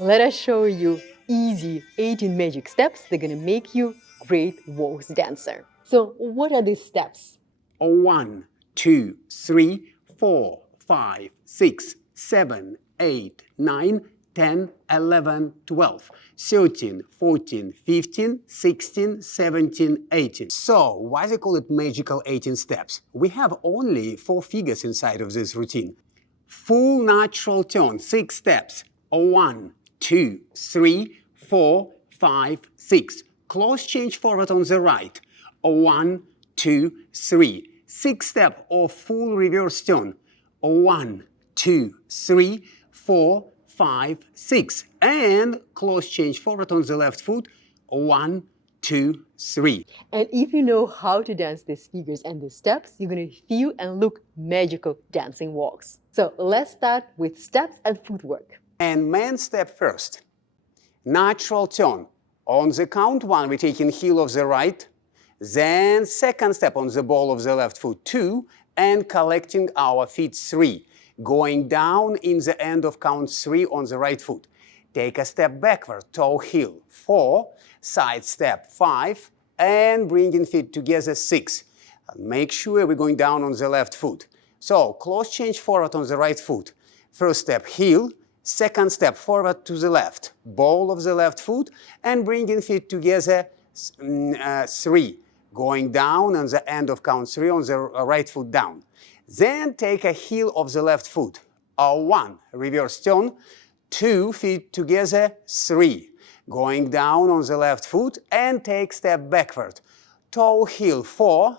Let us show you easy 18 magic steps that are going to make you a great waltz dancer. So what are these steps? 1, 2, 3, 4, 5, 6, 7, 8, 9, 10, 11, 12, 13, 14, 15, 16, 17, 18. So, why they call it magical 18 steps? We have only 4 figures inside of this routine. Full natural turn, 6 steps. 1, 2, 3, 4, 5, 6. Close change forward on the right. 1, 2, 3. 6 step of full reverse turn. 1, 2, 3, 4, 5, 6. And close change forward on the left foot. 1, 2, 3. And if you know how to dance these figures and these steps, you're going to feel and look magical dancing walks. So let's start with steps and footwork. And main step first. Natural turn. On the count 1, we're taking heel of the right. Then second step on the ball of the left foot, 2, and collecting our feet, 3. Going down in the end of count 3 on the right foot. Take a step backward, toe heel, 4, side step, 5, and bringing feet together, 6. Make sure we're going down on the left foot. So, close change forward on the right foot. First step, heel. Second step, forward to the left. Ball of the left foot, and bringing feet together, 3. Going down on the end of count 3 on the right foot down. Then take a heel of the left foot. 1, reverse turn. 2, feet together, 3. Going down on the left foot and take step backward. Toe heel, 4.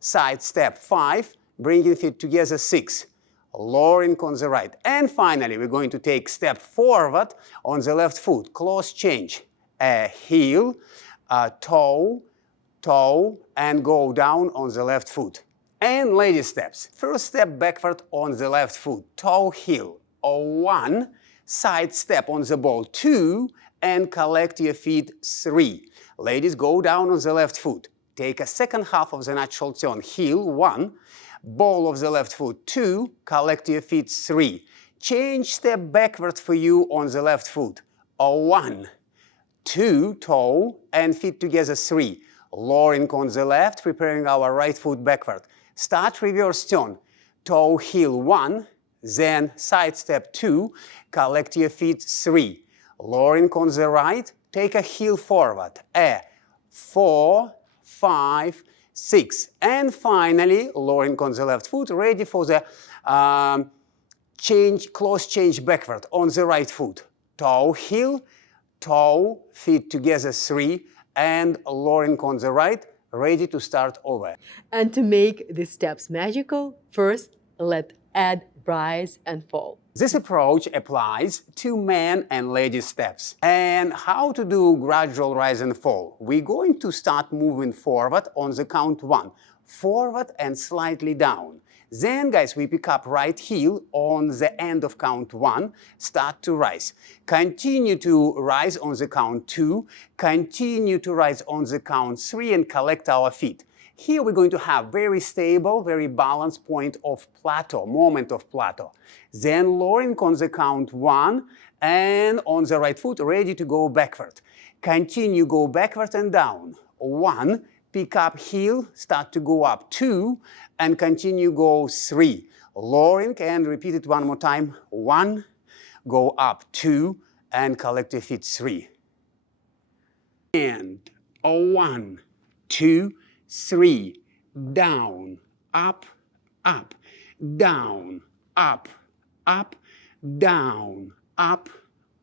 Side step, 5. Bringing feet together, 6. Lowering on the right. And finally, we're going to take step forward on the left foot. Close change. Heel, toe, toe, and go down on the left foot. And lady steps. First step backward on the left foot, toe heel, 1, side step on the ball, 2, and collect your feet, 3. Ladies, go down on the left foot. Take a second half of the natural turn, heel, 1, ball of the left foot, 2, collect your feet, 3. Change step backward for you on the left foot, 1, 2, toe, and feet together, 3. Lowering on the left, preparing our right foot backward. Start reverse turn. Toe heel, 1, then side step, 2, collect your feet, 3. Lowering on the right, take a heel forward. 4, 5, 6. And finally, lowering on the left foot, ready for the close change backward on the right foot. Toe heel, toe, feet together, 3. And lowering on the right, ready to start over. And to make these steps magical, first let's add rise and fall. This approach applies to men and ladies steps. And how to do gradual rise and fall? We're going to start moving forward on the count 1. Forward and slightly down. Then, guys, we pick up right heel on the end of count 1, start to rise. Continue to rise on the count 2, continue to rise on the count 3, and collect our feet. Here we're going to have very stable, very balanced point of plateau, moment of plateau. Then lowering on the count 1, and on the right foot, ready to go backward. Continue, go backward and down. 1, pick up heel, start to go up, 2, and continue, go 3. Lowering and repeat it one more time. 1, go up, 2, and collect your feet, 3. And 1, 2, 3, down, up, up, down, up, up, down, up,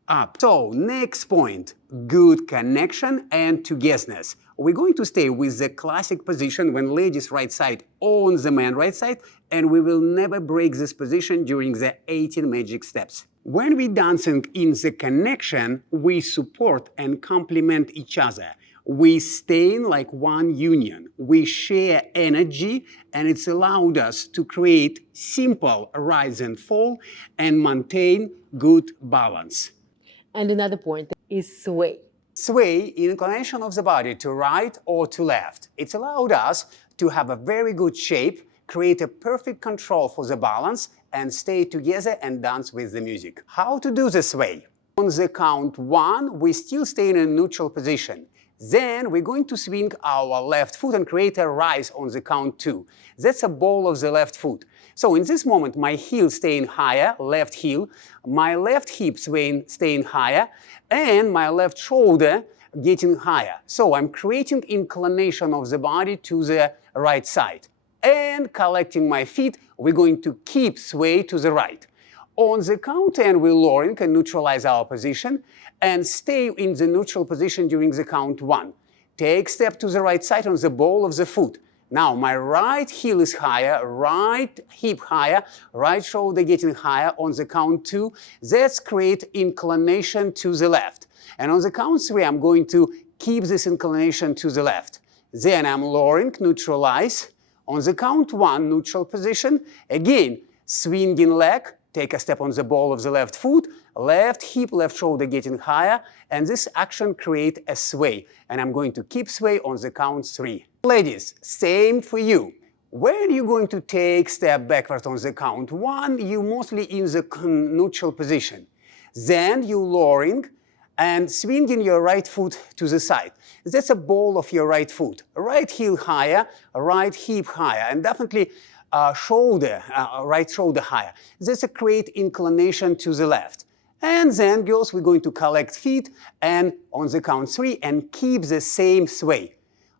up. So, next point, good connection and togetherness. We're going to stay with the classic position when ladies right side on the man right side, and we will never break this position during the 18 magic steps. When we're dancing in the connection, we support and complement each other. We stay in like one union. We share energy, and it's allowed us to create simple rise and fall and maintain good balance. And another point is sway. Sway, inclination of the body to right or to left. It's allowed us to have a very good shape, create a perfect control for the balance, and stay together and dance with the music. How to do the sway? On the count 1, we still stay in a neutral position. Then we're going to swing our left foot and create a rise on the count 2. That's a ball of the left foot. So in this moment, my heel staying higher, left heel, my left hip staying higher, and my left shoulder getting higher. So I'm creating inclination of the body to the right side. And collecting my feet, we're going to keep sway to the right. On the count 10, we're lowering and neutralize our position and stay in the neutral position during the count 1. Take step to the right side on the ball of the foot. Now my right heel is higher, right hip higher, right shoulder getting higher on the count 2. That's create inclination to the left. And on the count 3, I'm going to keep this inclination to the left. Then I'm lowering, neutralize. On the count 1, neutral position. Again, swinging leg, take a step on the ball of the left foot, left hip, left shoulder getting higher, and this action create a sway. And I'm going to keep sway on the count 3. Ladies, same for you. When you're going to take step backward on the count 1, you're mostly in the neutral position. Then you're lowering and swinging your right foot to the side. That's a ball of your right foot. Right heel higher, right hip higher, and definitely right shoulder higher. That's a great inclination to the left. And then, girls, we're going to collect feet and on the count 3 and keep the same sway.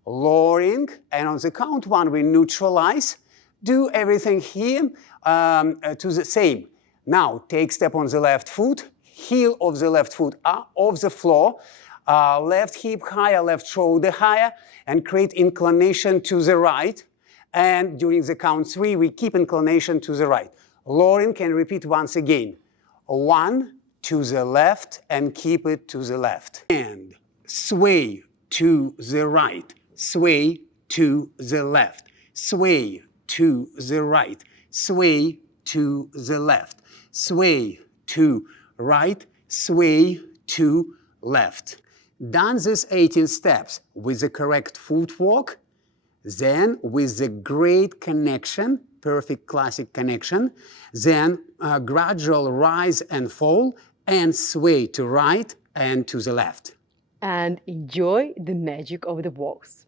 Lowering, and on the count 1 we neutralize. Do everything here to the same. Now take step on the left foot, heel of the left foot off the floor, left hip higher, left shoulder higher, and create inclination to the right. And during the count 3, we keep inclination to the right. Lowering and repeat once again. 1 to the left and keep it to the left. And sway to the right, sway to the left, sway to the right, sway to the left, sway to right, sway to left. Done these 18 steps with the correct footwork, then with the great connection, perfect classic connection, then gradual rise and fall and sway to right and to the left. And enjoy the magic of the waltz.